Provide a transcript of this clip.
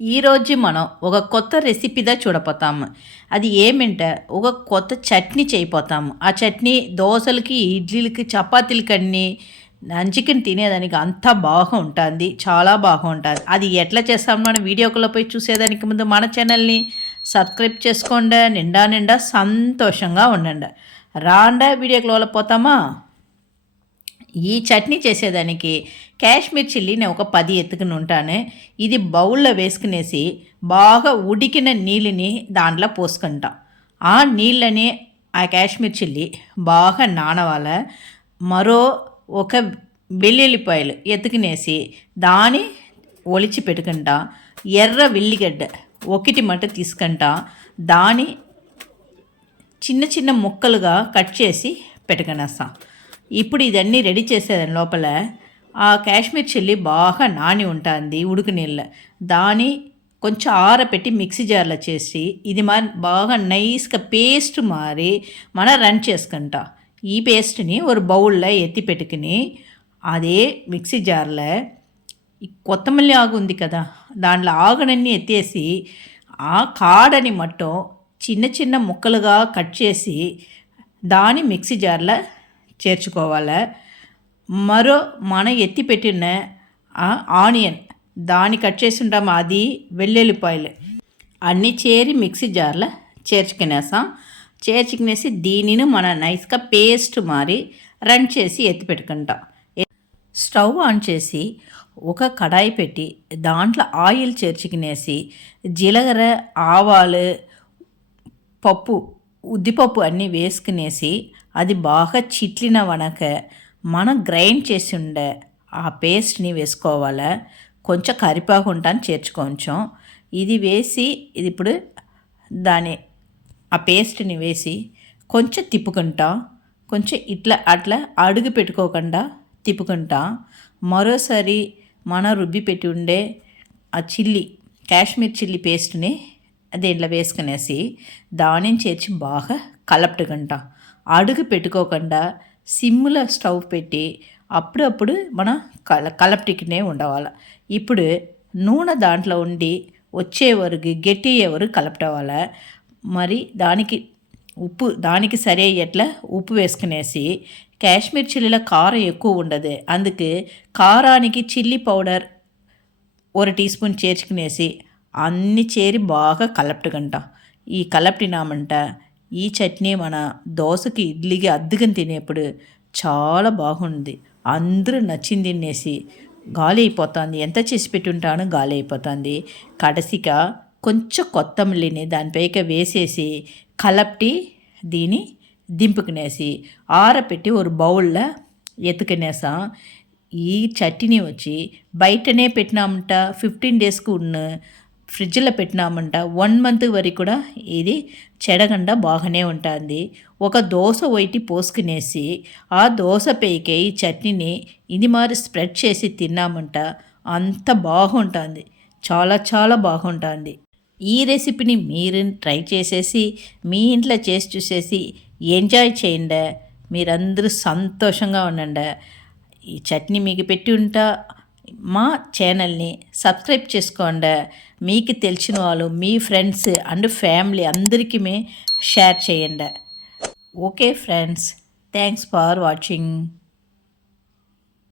ఈరోజు మనం ఒక కొత్త రెసిపీదా చూడపోతాము. అది ఏమంటే ఒక కొత్త చట్నీ చేయపోతాము. ఆ చట్నీ దోసలకి, ఇడ్లీలకి, చపాతీలకి అన్నీ నంచుకుని తినేదానికి అంతా బాగుంటుంది. చాలా బాగుంటుంది. అది ఎట్లా చేస్తామో మన వీడియోలో పోయి చూసేదానికి ముందు మన ఛానల్ని సబ్స్క్రైబ్ చేసుకోండి. నిండా నిండా సంతోషంగా ఉండండి. రాండా వీడియోకి పోతామా? ఈ చట్నీ చేసేదానికి కాశ్మీర్ చిల్లీ నేను ఒక 10 ఎత్తుకుని ఉంటాను. ఇది బౌల్లో వేసుకునేసి బాగా ఉడికిన నీళ్ళని దాంట్లో పోసుకుంటాం. ఆ నీళ్ళని ఆ కాశ్మీర్ చిల్లీ బాగా నానవాల. మరో ఒక వెల్లుల్లిపాయలు ఎత్తుకునేసి దాన్ని ఒలిచి పెట్టుకుంటా. ఎర్ర వెల్లిగడ్డ ఒకటి మట్ట తీసుకుంటా. దాని చిన్న చిన్న ముక్కలుగా కట్ చేసి పెట్టుకునేస్తాం. ఇప్పుడు ఇదన్నీ రెడీ చేసేదాని లోపల ఆ కాశ్మీర్ చిల్లీ బాగా నాని ఉంటుంది ఉడుకు నీళ్ళ. దాని కొంచెం ఆరపెట్టి మిక్సీ జార్లో చేసి ఇది బాగా నైస్గా పేస్ట్ మారి రన్ చేసుకుంటా. ఈ పేస్ట్ని ఒక బౌల్లో ఎత్తి పెట్టుకుని అదే మిక్సీ జార్లో ఈ కొత్తమల్లి ఆకు ఉంది కదా, దాంట్లో ఆకునన్నీ ఎత్తేసి ఆ కాడని మట్టం చిన్న చిన్న ముక్కలుగా కట్ చేసి దాని మిక్సీ జార్లో చేర్చుకోవాలి. మరో ఎత్తి పెట్టిన ఆనియన్ దాన్ని కట్ చేసి ఉంటాము, అది వెల్లుల్లిపాయలు అన్నీ చేరి మిక్సీ జార్లో చేర్చుకునేసి దీనిని నైస్గా పేస్ట్ మారి రన్ చేసి ఎత్తి పెట్టుకుంటాం. స్టవ్ ఆన్ చేసి ఒక కడాయి పెట్టి దాంట్లో ఆయిల్ చేర్చుకునేసి జీలకర్ర, ఆవాలు, ఉద్దిపప్పు అన్నీ వేసుకునేసి అది బాగా చిట్లిన వనక మనం గ్రైండ్ చేసి ఉండే ఆ పేస్ట్ని వేసుకోవాలి. కొంచెం కరివేపాకు ఉంటాను చేర్చుకోవచ్చు. ఇది వేసి ఇది ఇప్పుడు ఆ పేస్ట్ని వేసి కొంచెం తిప్పుకుంటా. కొంచెం ఇట్లా అట్లా అడుగు పెట్టుకోకుండా తిప్పుకుంటా. మరోసారి రుబ్బి పెట్టి ఉండే ఆ కాశ్మీర్ చిల్లీ పేస్ట్ని దీంట్లో వేసుకునేసి దానిని చేర్చి బాగా కలపట్టుకుంటా. అడుగు పెట్టుకోకుండా సిమ్లో స్టవ్ పెట్టి అప్పుడప్పుడు కలపటికినే ఉండవాలి. ఇప్పుడు నూనె దాంట్లో ఉండి వచ్చే వరకు గట్టి వరకు కలపటవాల. మరి దానికి సరే ఎట్లా ఉప్పు వేసుకునేసి కాశ్మీర్ చిల్లీలో కారం ఎక్కువ ఉండదు, అందుకే కారానికి చిల్లీ పౌడర్ 1 టీ స్పూన్ చేర్చుకునేసి అన్నీ చేరి బాగా కలపటుకుంటా. ఈ కలపటినామంట ఈ చట్నీ దోశకి, ఇడ్లీకి అద్దుకుని తినేప్పుడు చాలా బాగుంది. అందరూ నచ్చింది తినేసి గాలి అయిపోతుంది. ఎంత చేసి పెట్టుంటానో గాలి అయిపోతుంది. కడసిగా కొంచెం కొత్తమల్లిని దానిపైకి వేసేసి కలపటి దీన్ని దింపుకునేసి ఆరపెట్టి ఒక బౌల్లో ఎత్తుకునేసా. ఈ చట్నీ వచ్చి బయటనే పెట్టినామంట 15 డేస్కు ఫ్రిడ్జ్లో పెట్టినామంట 1 మంత్ వరకు కూడా ఇది చెడగండా బాగానే ఉంటుంది. ఒక దోశ వైటి పోసుకునేసి ఆ దోశ పైకి ఈ చట్నీని ఇది స్ప్రెడ్ చేసి తిన్నామంట అంత బాగుంటుంది. చాలా చాలా బాగుంటుంది. ఈ రెసిపీని మీరు ట్రై చేసేసి మీ ఇంట్లో చేసి చూసేసి ఎంజాయ్ చేయండి. మీరందరూ సంతోషంగా ఉండండి. ఈ చట్నీ మీకు పెట్టి ఉంటా. మా ఛానల్ని సబ్స్క్రైబ్ చేసుకోండి. మీకు తెలిసిన వాళ్ళు మీ ఫ్రెండ్స్ అండ్ ఫ్యామిలీ అందరికీ షేర్ చేయండి. Okay friends, thanks for watching.